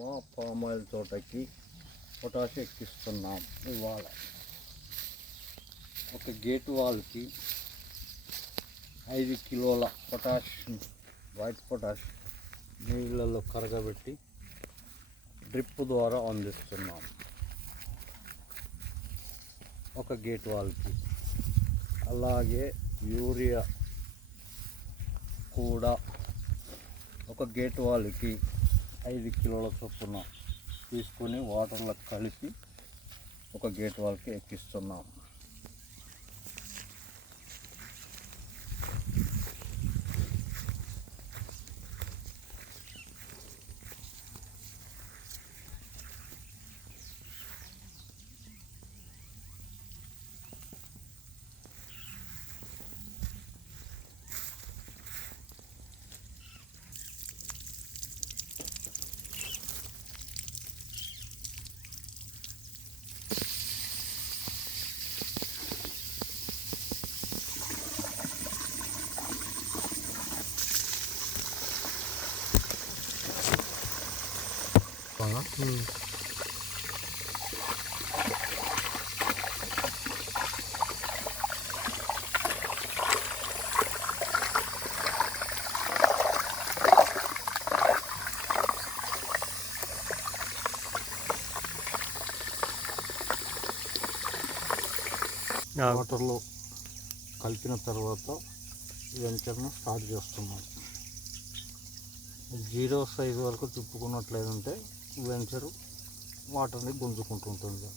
మా పామాయిల్ తోటకి పొటాష్ ఎక్కిస్తున్నాం. ఇవాళ ఒక గేట్ వాల్కి 5 కిలోల పొటాష్, వైట్ పొటాష్ నీళ్ళలో కరగబెట్టి డ్రిప్ ద్వారా అందిస్తున్నాం ఒక గేట్ వాల్కి. అలాగే యూరియా కూడా ఒక గేట్ వాల్కి 5 కిలోల చొప్పున తీసుకొని వాటర్లో కలిపి ఒక గేట్ వాల్కి ఎక్కిస్తున్నాం. వాటర్లో కలిపిన తర్వాత వెంచర్ను స్టార్ట్ చేస్తున్నాం. 0 సైజు వరకు తిప్పుకున్నట్లయితే వెంచరు వాటర్ని గుంజుకుంటుంటుంది.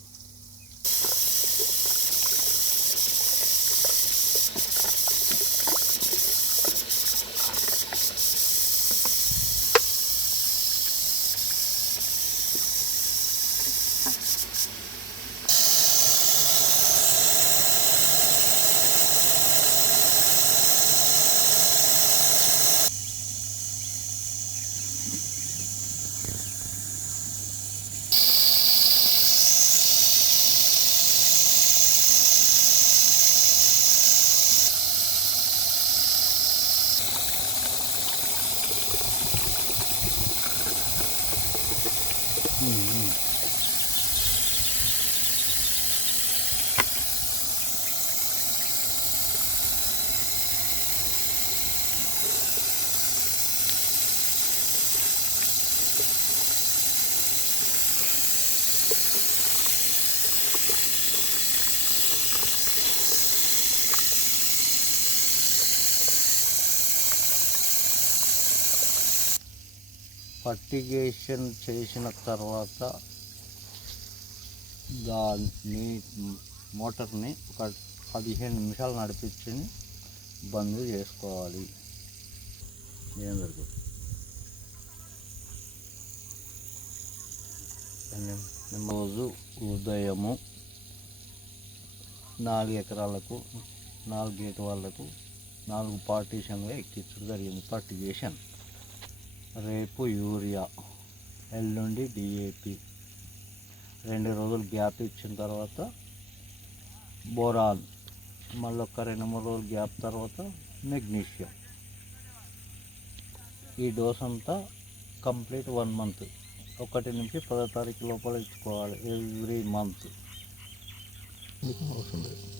ఫర్టిగేషన్ చేసిన తర్వాత దాన్ని మోటార్ని ఒక 15 నిమిషాలు నడిపించి బంద్ చేసుకోవాలి. ఏం జరుగుతుంది? రోజు ఉదయము 4 ఎకరాలకు 4 గేట్ వాళ్ళకు 4 పార్టీషన్గా ఎక్కించడం జరిగింది ఫర్టిగేషన్. రేపు యూరియా, ఎల్లుండి డిఏపి, 2 రోజులు గ్యాప్ ఇచ్చిన తర్వాత బోరాన్, మళ్ళీ ఒక 2-3 రోజులు గ్యాప్ తర్వాత మెగ్నీషియం. ఈ డోస్ అంతా కంప్లీట్ 1 మంత్, 1 నుంచి 10వ తారీఖు లోపల ఇచ్చుకోవాలి. ఎవ్రీ మంత్ అవసరం లేదు.